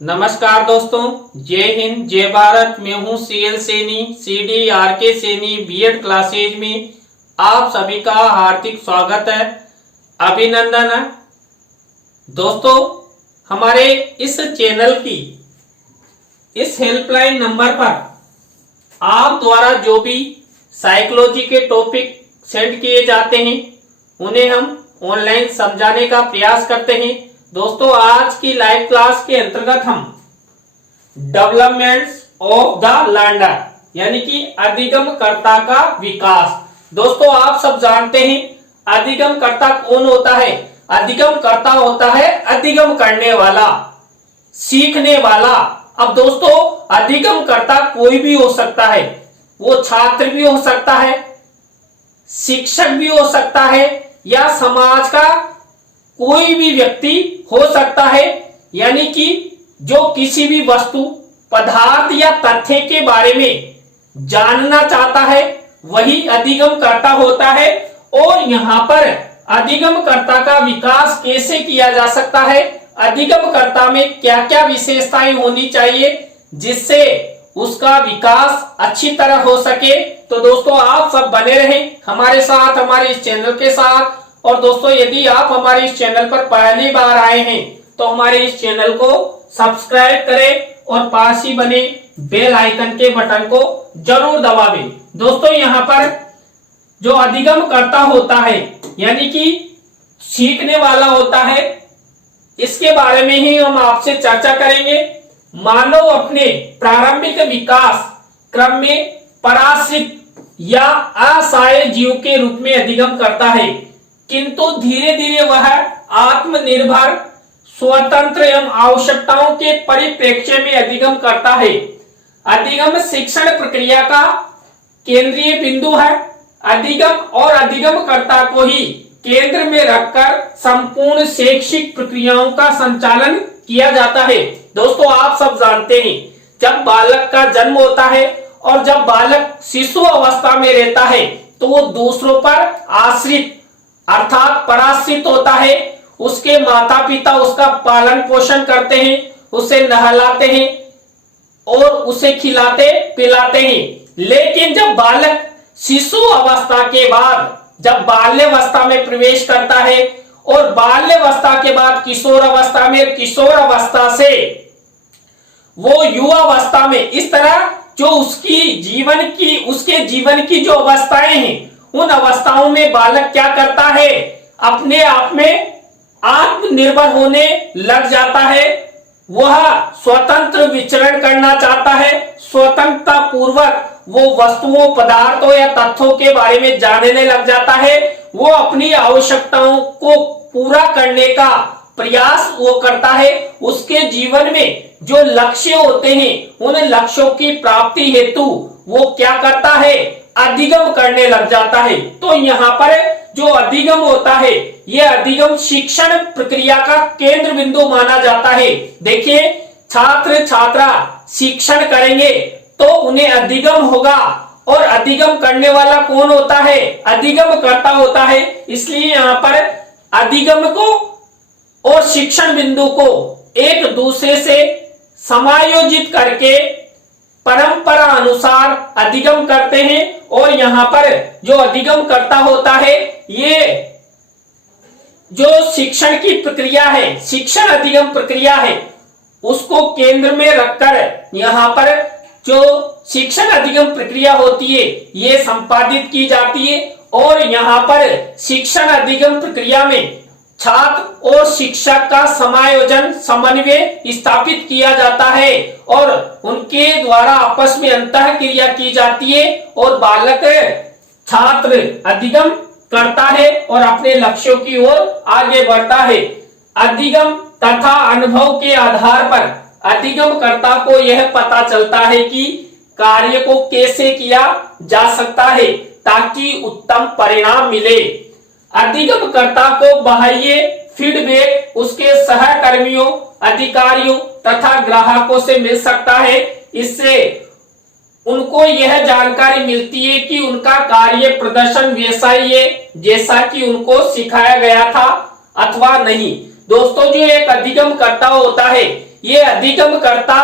नमस्कार दोस्तों, जय हिंद जय भारत। मैं हूं CL Saini, CDRK Saini BEd classes में आप सभी का हार्दिक स्वागत है, अभिनंदन है। दोस्तों, हमारे इस चैनल की इस हेल्पलाइन नंबर पर आप द्वारा जो भी साइकोलॉजी के टॉपिक सेंड किए जाते हैं उन्हें हम ऑनलाइन समझाने का प्रयास करते हैं। दोस्तों, आज की लाइव क्लास के अंतर्गत हम डेवलपमेंट्स ऑफ द लर्नर यानी कि अधिगमकर्ता का विकास। दोस्तों, आप सब जानते हैं अधिगमकर्ता कौन होता है। अधिगमकर्ता होता है अधिगम करने वाला, सीखने वाला। अब दोस्तों, अधिगमकर्ता कोई भी हो सकता है, वो छात्र भी हो सकता है, शिक्षक भी हो सकता है, या समाज का कोई भी व्यक्ति हो सकता है। यानी कि जो किसी भी वस्तु, पदार्थ या तथ्य के बारे में जानना चाहता है वही अधिगमकर्ता होता है। और यहाँ पर अधिगमकर्ता का विकास कैसे किया जा सकता है, अधिगमकर्ता में क्या क्या विशेषताएं होनी चाहिए जिससे उसका विकास अच्छी तरह हो सके। तो दोस्तों, आप सब बने रहें हमारे साथ, हमारे इस चैनल के साथ। और दोस्तों, यदि आप हमारे इस चैनल पर पहली बार आए हैं तो हमारे इस चैनल को सब्सक्राइब करें और पास ही बने बेल आइकन के बटन को जरूर दबावें। दोस्तों, यहाँ पर जो अधिगमकर्ता होता है यानी कि सीखने वाला होता है, इसके बारे में ही हम आपसे चर्चा करेंगे। मानव अपने प्रारंभिक विकास क्रम में पराश्रित या असहाय जीव के रूप में अधिगम करता है, किंतु धीरे धीरे वह आत्मनिर्भर, स्वतंत्र एवं आवश्यकताओं के परिप्रेक्ष्य में अधिगम करता है। अधिगम शिक्षण प्रक्रिया का केंद्रीय बिंदु है। अधिगम और अधिगमकर्ता को ही केंद्र में रखकर संपूर्ण शैक्षिक प्रक्रियाओं का संचालन किया जाता है। दोस्तों, आप सब जानते हैं जब बालक का जन्म होता है और जब बालक शिशु अवस्था में रहता है तो वो दूसरों पर आश्रित अर्थात पराश्रित होता है। उसके माता पिता उसका पालन पोषण करते हैं, उसे नहलाते हैं और उसे खिलाते पिलाते हैं। लेकिन जब बालक शिशु अवस्था के बाद जब बाल्यावस्था में प्रवेश करता है और बाल्यावस्था के बाद किशोर अवस्था में, किशोर अवस्था से वो युवावस्था में, इस तरह जो उसके जीवन की जो अवस्थाएं हैं उन अवस्थाओं में बालक क्या करता है, अपने आप में आत्मनिर्भर होने लग जाता है। वह स्वतंत्र विचरण करना चाहता है, स्वतंत्रता पूर्वक वो वस्तुओं, पदार्थों या तथ्यों के बारे में जानने लग जाता है। वो अपनी आवश्यकताओं को पूरा करने का प्रयास वो करता है। उसके जीवन में जो लक्ष्य होते हैं उन लक्ष्यों की प्राप्ति हेतु वो क्या करता है, अधिगम करने लग जाता है। तो यहाँ पर जो अधिगम होता है यह अधिगम शिक्षण प्रक्रिया का केंद्र बिंदु माना जाता है। देखिए, छात्र छात्रा शिक्षण करेंगे तो उन्हें अधिगम होगा, और अधिगम करने वाला कौन होता है, अधिगमकर्ता होता है। इसलिए यहाँ पर अधिगम को और शिक्षण बिंदु को एक दूसरे से समायोजित करके परंपरा अनुसार अधिगम करते हैं। और यहाँ पर जो अधिगम करता होता है, ये जो शिक्षण की प्रक्रिया है, शिक्षण अधिगम प्रक्रिया है, उसको केंद्र में रखकर यहाँ पर जो शिक्षण अधिगम प्रक्रिया होती है ये संपादित की जाती है। और यहाँ पर शिक्षण अधिगम प्रक्रिया में छात्र और शिक्षक का समायोजन, समन्वय स्थापित किया जाता है और उनके द्वारा आपस में अंतः क्रिया की जाती है और बालक छात्र अधिगम करता है और अपने लक्ष्यों की ओर आगे बढ़ता है। अधिगम तथा अनुभव के आधार पर अधिगमकर्ता को यह पता चलता है कि कार्य को कैसे किया जा सकता है ताकि उत्तम परिणाम मिले। अधिगमकर्ता को बाह्य फीडबैक उसके सहकर्मियों, अधिकारियों तथा ग्राहकों से मिल सकता है। इससे उनको यह जानकारी मिलती है कि उनका कार्य प्रदर्शन वैसा ही है जैसा कि उनको सिखाया गया था अथवा नहीं। दोस्तों जो एक अधिगमकर्ता होता है, ये अधिगमकर्ता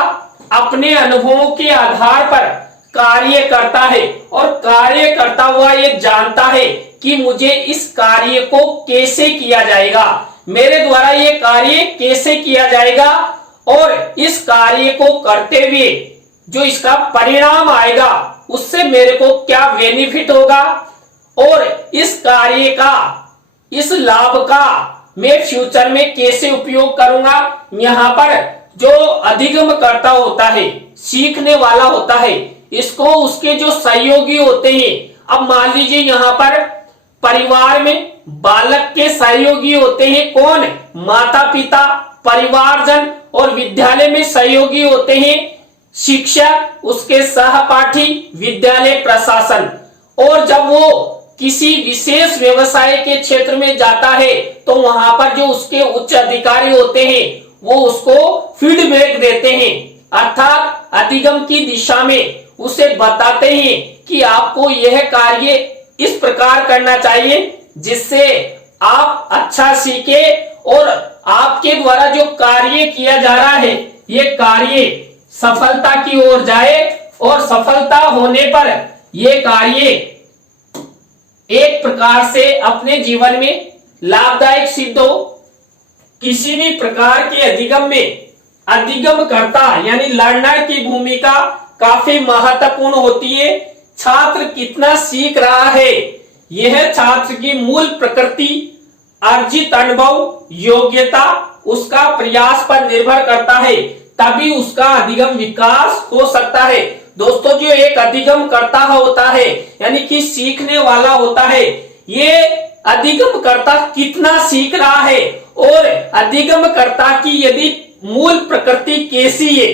अपने अनुभवों के आधार पर कार्य करता है और कार्य करता हुआ ये जानता है कि मुझे इस कार्य को कैसे किया जाएगा, मेरे द्वारा ये कार्य कैसे किया जाएगा और इस कार्य को करते हुए जो इसका परिणाम आएगा उससे मेरे को क्या बेनिफिट होगा और इस कार्य का, इस लाभ का मैं फ्यूचर में कैसे उपयोग करूंगा। यहाँ पर जो अधिगमकर्ता होता है, सीखने वाला होता है, इसको उसके जो सहयोगी होते हैं, अब मान लीजिए यहाँ पर परिवार में बालक के सहयोगी होते हैं कौन, माता पिता, परिवारजन, और विद्यालय में सहयोगी होते हैं शिक्षक, उसके सहपाठी, विद्यालय प्रशासन। और जब वो किसी विशेष व्यवसाय के क्षेत्र में जाता है तो वहां पर जो उसके उच्च अधिकारी होते हैं वो उसको फीडबैक देते हैं, अर्थात अधिगम की दिशा में उसे बताते हैं कि आपको यह कार्य इस प्रकार करना चाहिए जिससे आप अच्छा सीखे और आपके द्वारा जो कार्य किया जा रहा है ये कार्य सफलता की ओर जाए और सफलता होने पर ये कार्य एक प्रकार से अपने जीवन में लाभदायक सिद्ध हो। किसी भी प्रकार के अधिगम में अधिगमकर्ता यानी लर्नर की भूमिका काफी महत्वपूर्ण होती है। छात्र कितना सीख रहा है यह छात्र की मूल प्रकृति, अर्जित अनुभव, योग्यता, उसका प्रयास पर निर्भर करता है, तभी उसका अधिगम विकास हो सकता है। दोस्तों जो एक अधिगमकर्ता होता है यानी कि सीखने वाला होता है, ये अधिगमकर्ता कितना सीख रहा है और अधिगमकर्ता की यदि मूल प्रकृति कैसी है,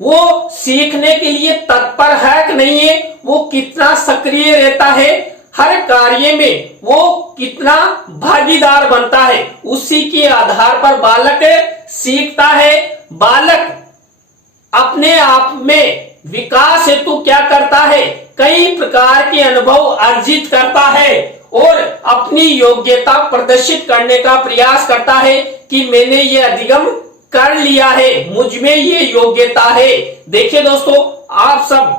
वो सीखने के लिए तत्पर है कि नहीं है, वो कितना सक्रिय रहता है, हर कार्य में वो कितना भागीदार बनता है, उसी के आधार पर बालक सीखता है। बालक अपने आप में विकास हेतु क्या करता है, कई प्रकार के अनुभव अर्जित करता है और अपनी योग्यता प्रदर्शित करने का प्रयास करता है कि मैंने ये अधिगम कर लिया है, मुझ में ये योग्यता है। देखिए दोस्तों, आप सब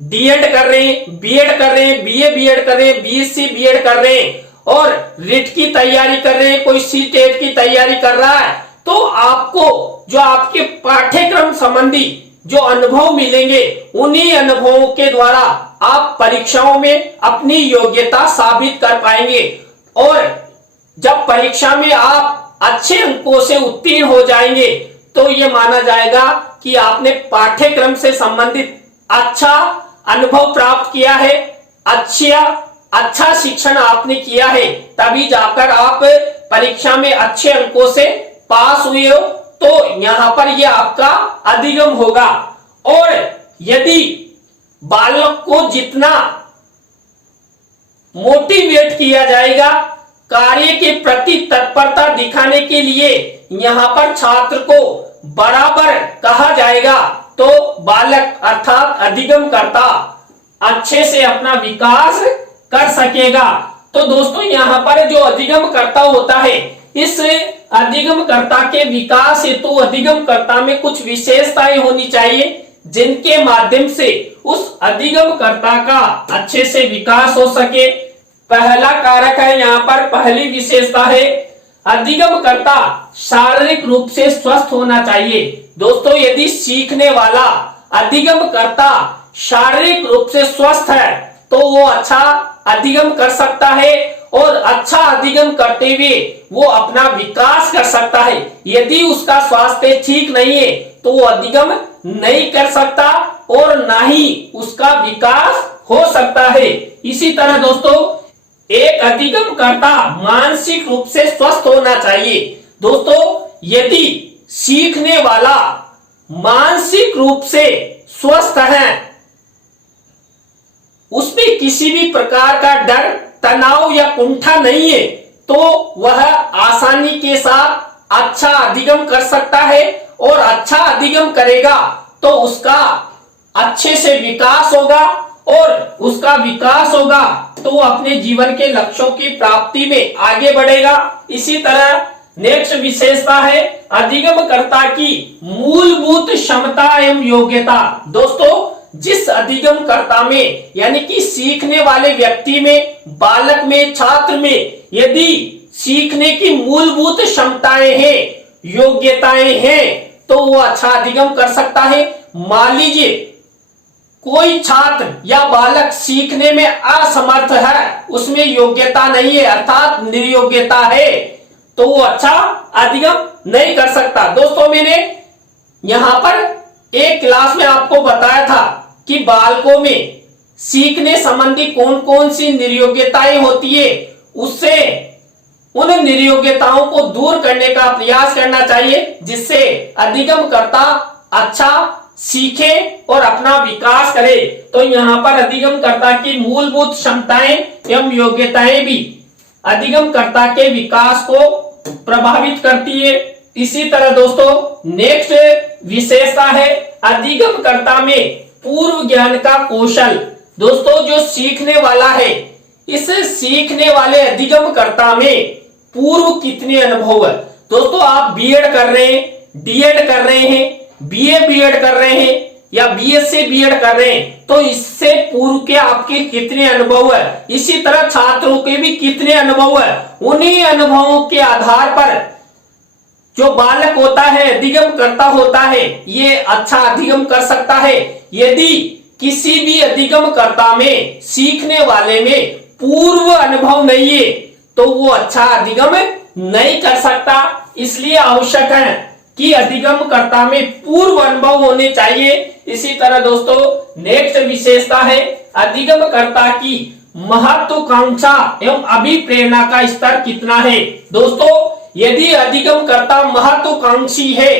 डीएड कर रहे हैं, बीएड कर रहे हैं, बीए बीएड कर रहे हैं, बीएससी बीएड कर रहे हैं और रिट की तैयारी कर रहे हैं, कोई सीटेट की तैयारी कर रहा है, तो आपको जो आपके पाठ्यक्रम संबंधी जो अनुभव मिलेंगे उन्हीं अनुभवों के द्वारा आप परीक्षाओं में अपनी योग्यता साबित कर पाएंगे और जब परीक्षा में आप अच्छे अंकों से उत्तीर्ण हो जाएंगे तो ये माना जाएगा कि आपने पाठ्यक्रम से संबंधित अच्छा अनुभव प्राप्त किया है, अच्छा शिक्षण आपने किया है, तभी जाकर आप परीक्षा में अच्छे अंकों से पास हुए हो, तो यहां पर यह आपका अधिगम होगा। और यदि बालक को जितना मोटिवेट किया जाएगा कार्य के प्रति तत्परता दिखाने के लिए यहां पर छात्र को बराबर कहा जाएगा तो बालक अर्थात अधिगमकर्ता अच्छे से अपना विकास कर सकेगा। तो दोस्तों यहाँ पर जो अधिगमकर्ता होता है, इस अधिगमकर्ता के विकास हेतु अधिगमकर्ता में कुछ विशेषताएं होनी चाहिए जिनके माध्यम से उस अधिगमकर्ता का अच्छे से विकास हो सके। पहला कारक है यहाँ पर, पहली विशेषता है अधिगमकर्ता शारीरिक रूप से स्वस्थ होना चाहिए। दोस्तों यदि सीखने वाला अधिगमकर्ता शारीरिक रूप से स्वस्थ है तो वो अच्छा अधिगम कर सकता है और अच्छा अधिगम करते हुए वो अपना विकास कर सकता है। यदि उसका स्वास्थ्य ठीक नहीं है तो वो अधिगम नहीं कर सकता और ना ही उसका विकास हो सकता है। इसी तरह दोस्तों एक अधिगमकर्ता मानसिक रूप से स्वस्थ होना चाहिए। दोस्तों यदि सीखने वाला मानसिक रूप से स्वस्थ है, उसमें किसी भी प्रकार का डर, तनाव या कुंठा नहीं है, तो वह आसानी के साथ अच्छा अधिगम कर सकता है और अच्छा अधिगम करेगा तो उसका अच्छे से विकास होगा और उसका विकास होगा तो वो अपने जीवन के लक्ष्यों की प्राप्ति में आगे बढ़ेगा। इसी तरह नेक्स्ट विशेषता है अधिगमकर्ता की मूलभूत क्षमता एवं योग्यता। दोस्तों जिस अधिगमकर्ता में यानी कि सीखने वाले व्यक्ति में, बालक में, छात्र में यदि सीखने की मूलभूत क्षमताएं हैं, योग्यताएं हैं, तो वो अच्छा अधिगम कर सकता है। मान लीजिए कोई छात्र या बालक सीखने में असमर्थ है, उसमें योग्यता नहीं है अर्थात निर्योग्यता है, तो वो अच्छा अधिगम नहीं कर सकता। दोस्तों मैंने यहां पर एक क्लास में आपको बताया था कि बालकों में सीखने संबंधी कौन कौन सी निर्योग्यताएं होती है, उससे उन निर्योग्यताओं को दूर करने का प्रयास करना चाहिए, जिससे अधिगमकर्ता अच्छा सीखे और अपना विकास करे। तो यहाँ पर अधिगमकर्ता की मूलभूत क्षमताएं एवं योग्यताएं भी अधिगमकर्ता के विकास को प्रभावित करती है। इसी तरह दोस्तों नेक्स्ट विशेषता है अधिगमकर्ता में पूर्व ज्ञान का कौशल। दोस्तों जो सीखने वाला है, इस सीखने वाले अधिगमकर्ता में पूर्व कितने अनुभव है। दोस्तों आप बीएड कर रहे हैं, डीएड कर रहे हैं, बीए बीएड कर रहे हैं या बीएससी बीएड कर रहे हैं, तो इससे पूर्व के आपके कितने अनुभव है। इसी तरह छात्रों के भी कितने अनुभव है। उन्हीं अनुभवों के आधार पर जो बालक होता है, अधिगमकर्ता होता है, ये अच्छा अधिगम कर सकता है। यदि किसी भी अधिगमकर्ता में, सीखने वाले में पूर्व अनुभव नहीं है, तो वो अच्छा अधिगम नहीं कर सकता। इसलिए आवश्यक है कि अधिगमकर्ता में पूर्व अनुभव होने चाहिए। इसी तरह दोस्तों नेक्स्ट विशेषता है अधिगमकर्ता की महत्वाकांक्षा एवं अभिप्रेरणा का स्तर कितना है। दोस्तों यदि अधिगमकर्ता महत्वाकांक्षी है,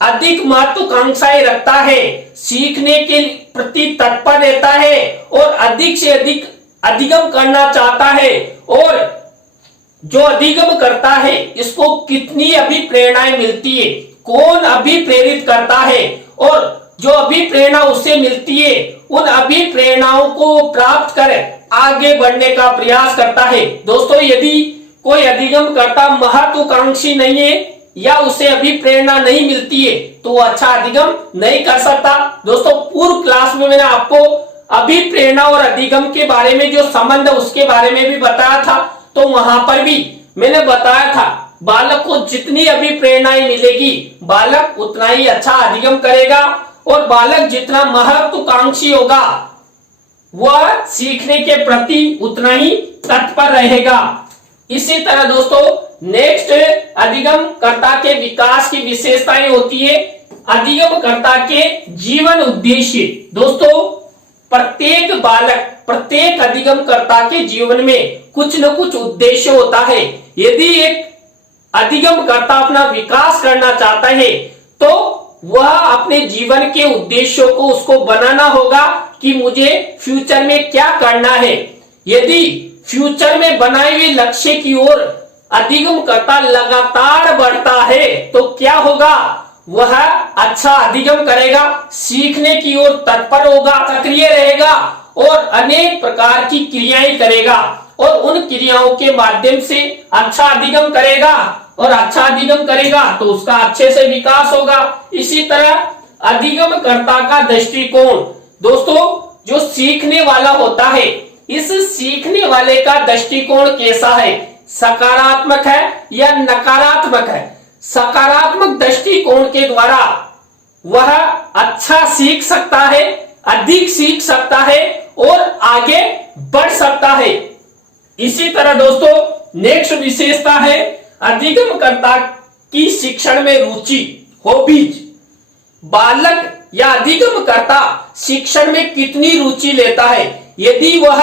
अधिक महत्वाकांक्षाएं रखता है, सीखने के प्रति तत्पर रहता है और अधिक से अधिक अधिगम करना चाहता है, और जो अधिगम करता है इसको कितनी अभिप्रेरणाएं मिलती है, कौन अभिप्रेरित करता है, और जो अभिप्रेरणा उससे मिलती है उन अभिप्रेरणाओं को प्राप्त कर आगे बढ़ने का प्रयास करता है। दोस्तों यदि कोई अधिगम करता महत्वाकांक्षी नहीं है या उसे अभिप्रेरणा नहीं मिलती है, तो वो अच्छा अधिगम नहीं कर सकता। दोस्तों पूर्व क्लास में मैंने आपको अभिप्रेरणा और अधिगम के बारे में जो संबंध उसके बारे में भी बताया था। तो वहां पर भी मैंने बताया था बालक को जितनी अभिप्रेरणाएं मिलेगी, बालक उतना ही अच्छा अधिगम करेगा, और बालक जितना महत्वाकांक्षी होगा वह सीखने के प्रति उतना ही तत्पर रहेगा। इसी तरह दोस्तों नेक्स्ट अधिगमकर्ता के विकास की विशेषताएं होती है अधिगमकर्ता के जीवन उद्देश्य। दोस्तों प्रत्येक बालक, प्रत्येक अधिगमकर्ता के जीवन में कुछ न कुछ उद्देश्य होता है। यदि एक अधिगमकर्ता अपना विकास करना चाहता है, तो वह अपने जीवन के उद्देश्यों को उसको बनाना होगा कि मुझे फ्यूचर में क्या करना है। यदि फ्यूचर में बनाए हुए लक्ष्य की ओर अधिगमकर्ता लगातार बढ़ता है, तो क्या होगा, वह अच्छा अधिगम करेगा, सीखने की ओर तत्पर होगा, सक्रिय रहेगा और अनेक प्रकार की क्रियाएं करेगा, और उन क्रियाओं के माध्यम से अच्छा अधिगम करेगा, और अच्छा अधिगम करेगा तो उसका अच्छे से विकास होगा। इसी तरह अधिगमकर्ता का दृष्टिकोण। दोस्तों जो सीखने वाला होता है, इस सीखने वाले का दृष्टिकोण कैसा है, सकारात्मक है या नकारात्मक है। सकारात्मक दृष्टिकोण के द्वारा वह अच्छा सीख सकता है, अधिक सीख सकता है और आगे बढ़ सकता है। इसी तरह दोस्तों नेक्स्ट विशेषता है अधिगमकर्ता की शिक्षण में रुचि, हॉबीज। बालक या अधिगमकर्ता शिक्षण में कितनी रुचि लेता है। यदि वह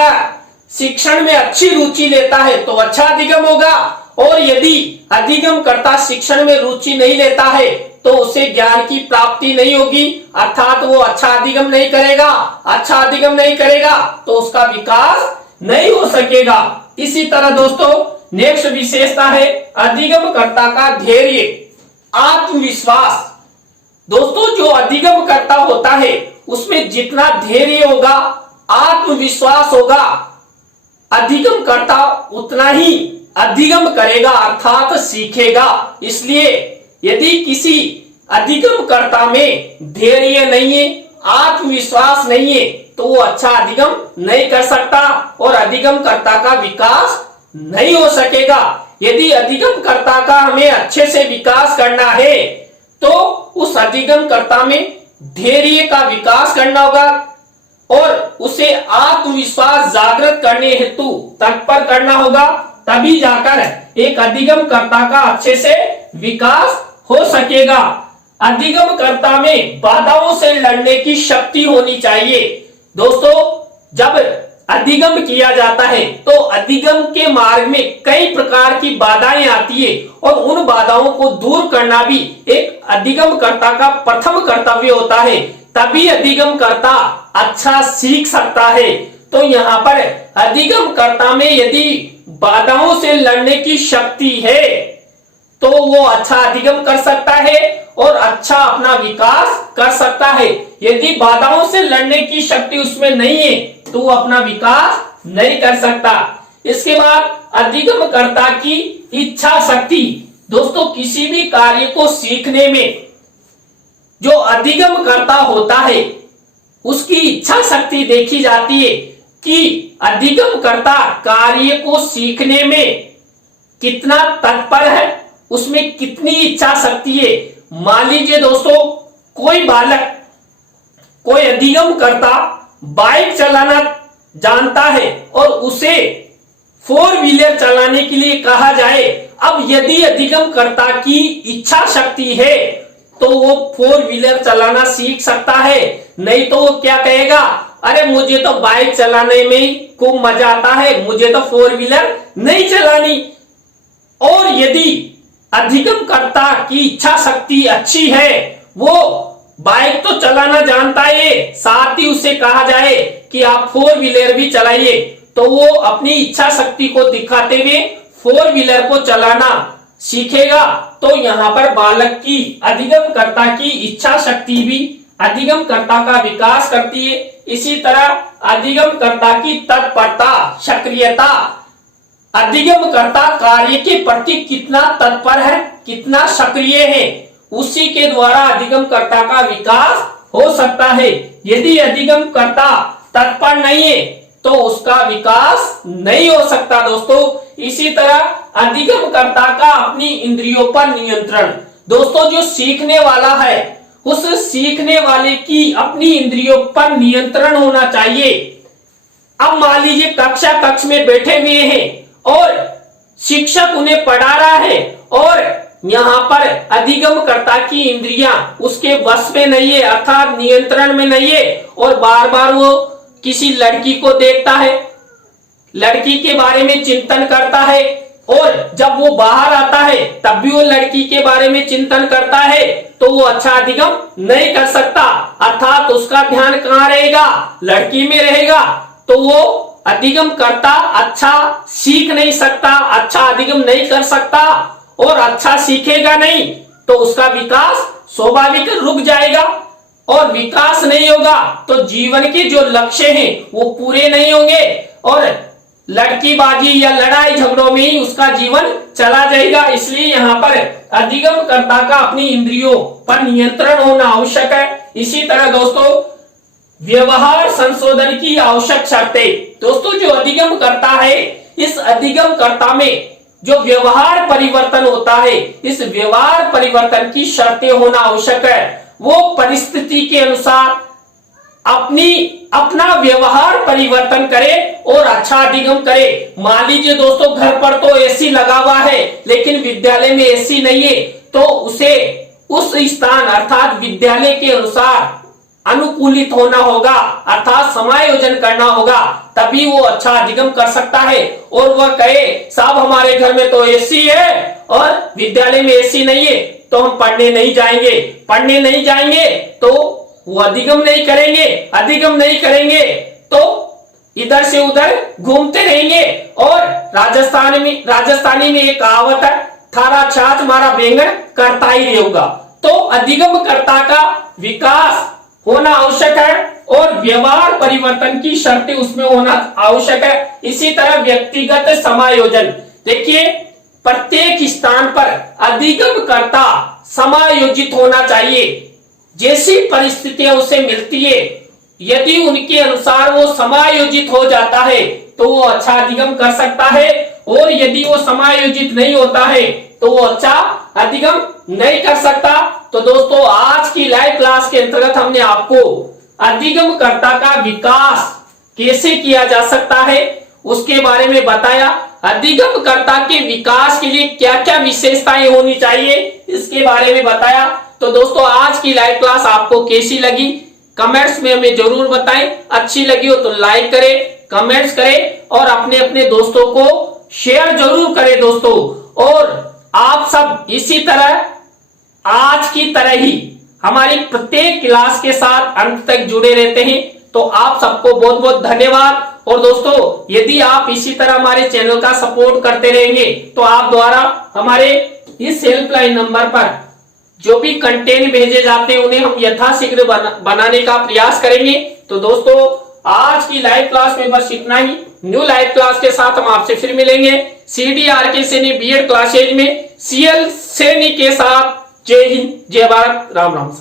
शिक्षण में अच्छी रुचि लेता है तो अच्छा अधिगम होगा, और यदि अधिगमकर्ता शिक्षण में रुचि नहीं लेता है तो उसे ज्ञान की प्राप्ति नहीं होगी, अर्थात वो अच्छा अधिगम नहीं करेगा। अच्छा अधिगम नहीं करेगा तो उसका विकास नहीं हो सकेगा। इसी तरह दोस्तों नेक्स्ट विशेषता है अधिगमकर्ता का धैर्य, आत्मविश्वास। दोस्तों जो अधिगमकर्ता होता है उसमें जितना धैर्य होगा, आत्मविश्वास होगा, अधिगमकर्ता उतना ही अधिगम करेगा अर्थात सीखेगा। इसलिए यदि किसी अधिगमकर्ता में धैर्य नहीं है, आत्मविश्वास नहीं है, तो वो अच्छा अधिगम नहीं कर सकता और अधिगमकर्ता का विकास नहीं हो सकेगा। यदि अधिगमकर्ता का हमें अच्छे से विकास करना है तो उस अधिगमकर्ता में धैर्य का विकास करना होगा और उसे आत्मविश्वास जागृत करने हेतु तत्पर करना होगा, तभी जाकर एक अधिगमकर्ता का अच्छे से विकास हो सकेगा। अधिगमकर्ता में बाधाओं से लड़ने की शक्ति होनी चाहिए। दोस्तों, जब अधिगम किया जाता है तो अधिगम के मार्ग में कई प्रकार की बाधाएं आती है और उन बाधाओं को दूर करना भी एक अधिगमकर्ता का प्रथम कर्तव्य होता है, तभी अधिगमकर्ता अच्छा सीख सकता है। तो यहाँ पर अधिगमकर्ता में यदि बाधाओं से लड़ने की शक्ति है तो वो अच्छा अधिगम कर सकता है और अच्छा अपना विकास कर सकता है। यदि बाधाओं से लड़ने की शक्ति उसमें नहीं है तो वो अपना विकास नहीं कर सकता। इसके बाद अधिगमकर्ता की इच्छा शक्ति। दोस्तों, किसी भी कार्य को सीखने में जो अधिगमकर्ता होता है उसकी इच्छा शक्ति देखी जाती है कि अधिगमकर्ता कार्य को सीखने में कितना तत्पर है, उसमें कितनी इच्छा शक्ति है। मान लीजिए दोस्तों, कोई बालक, कोई अधिगमकर्ता बाइक चलाना जानता है और उसे 4 व्हीलर चलाने के लिए कहा जाए। अब यदि अधिगमकर्ता की इच्छा शक्ति है तो वो 4 व्हीलर चलाना सीख सकता है, नहीं तो वो क्या कहेगा, अरे मुझे तो बाइक चलाने में खूब मजा आता है, मुझे तो 4 व्हीलर नहीं चलानी। और यदि अधिगमकर्ता की इच्छा शक्ति अच्छी है, वो बाइक तो चलाना जानता है, साथ ही उसे कहा जाए कि आप 4 व्हीलर भी चलाइए, तो वो अपनी इच्छा शक्ति को दिखाते हुए 4 व्हीलर को चलाना सीखेगा। तो यहाँ पर बालक की, अधिगमकर्ता की इच्छा शक्ति भी अधिगमकर्ता का विकास करती है। इसी तरह अधिगमकर्ता की तत्परता, सक्रियता, अधिगमकर्ता कार्य के प्रति कितना तत्पर है, कितना सक्रिय है, उसी के द्वारा अधिगमकर्ता का विकास हो सकता है। यदि अधिगमकर्ता तत्पर नहीं है तो उसका विकास नहीं हो सकता। दोस्तों, इसी तरह अधिगमकर्ता का अपनी इंद्रियों पर नियंत्रण। दोस्तों, जो सीखने वाला है उस सीखने वाले की अपनी इंद्रियों पर नियंत्रण होना चाहिए। अब मान लीजिए कक्ष में बैठे हुए हैं और शिक्षक उन्हें पढ़ा रहा है और यहाँ पर अधिगमकर्ता की इंद्रियां उसके वश में नहीं है, अर्थात नियंत्रण में नहीं है, और बार बार वो किसी लड़की को देखता है, लड़की के बारे में चिंतन करता है, और जब वो बाहर आता है तब भी वो लड़की के बारे में चिंतन करता है, तो वो अच्छा अधिगम नहीं कर सकता। अर्थात उसका ध्यान कहाँ रहेगा, लड़की में रहेगा, तो वो अधिगमकर्ता अच्छा सीख नहीं सकता, अच्छा अधिगम नहीं कर सकता और अच्छा सीखेगा नहीं, तो उसका विकास स्वाभाविक रुक जाएगा और विकास नहीं होगा तो जीवन के जो लक्ष्य हैं वो पूरे नहीं होंगे और लड़कीबाजी या लड़ाई झगड़ों में ही उसका जीवन चला जाएगा। इसलिए यहाँ पर अधिगमकर्ता का अपनी इंद्रियों पर नियंत्रण होना आवश्यक है। इसी तरह दोस्तों, व्यवहार संशोधन की आवश्यक शर्तें। दोस्तों, जो अधिगमकर्ता है, इस अधिगमकर्ता में जो व्यवहार परिवर्तन होता है, इस व्यवहार परिवर्तन की शर्तें होना आवश्यक है। वो परिस्थिति के अनुसार अपना व्यवहार परिवर्तन करे और अच्छा अधिगम करे। मान लीजिए दोस्तों, घर पर तो एसी लगा हुआ है लेकिन विद्यालय में एसी नहीं है, तो उसे उस स्थान अर्थात विद्यालय के अनुसार अनुकूलित होना होगा, अर्थात समायोजन करना होगा, तभी वो अच्छा अधिगम कर सकता है। और वह कहे, साहब हमारे घर में तो एसी है और विद्यालय में एसी नहीं है, तो हम पढ़ने नहीं जाएंगे तो वो अधिगम नहीं करेंगे, अधिगम नहीं करेंगे तो इधर से उधर घूमते रहेंगे। और राजस्थानी में एक कहावत है, थारा छाछ मारा बैंगन करता ही रहेगा। तो अधिगमकर्ता का विकास होना आवश्यक है और व्यवहार परिवर्तन की शर्तें उसमें होना आवश्यक है। इसी तरह व्यक्तिगत समायोजन, देखिए, प्रत्येक स्थान पर अधिगम कर्ता समायोजित होना चाहिए। जैसी परिस्थितियां उसे मिलती है, यदि उनके अनुसार वो समायोजित हो जाता है तो वो अच्छा अधिगम कर सकता है, और यदि वो समायोजित नहीं होता है तो वो अच्छा अधिगम नहीं कर सकता। तो दोस्तों, आज की लाइव क्लास के अंतर्गत हमने आपको अधिगमकर्ता का विकास कैसे किया जा सकता है उसके बारे में बताया। अधिगमकर्ता के विकास के लिए क्या क्या विशेषताएं होनी चाहिए इसके बारे में बताया। तो दोस्तों, आज की लाइव क्लास आपको कैसी लगी कमेंट्स में हमें जरूर बताएं। अच्छी लगी हो तो लाइक करें, कमेंट्स करें और अपने अपने दोस्तों को शेयर जरूर करें दोस्तों। और आप सब इसी तरह आज की तरह ही हमारी प्रत्येक क्लास के साथ अंत तक जुड़े रहते हैं। तो आप सबको बहुत बहुत धन्यवाद। और दोस्तों, यदि आप इसी तरह हमारे चैनल का सपोर्ट करते रहेंगे तो आप द्वारा हमारे इस हेल्पलाइन नंबर पर जो भी कंटेंट भेजे जाते हैं उन्हें हम यथाशीघ्र बनाने का प्रयास करेंगे। तो दोस्तों, आज की लाइव क्लास में बस इतना ही। न्यू लाइव क्लास के साथ हम आपसे फिर मिलेंगे CDRK सैनी बीएड क्लासेज में CL सैनी के साथ। जय हिंद, जय भारत, राम राम।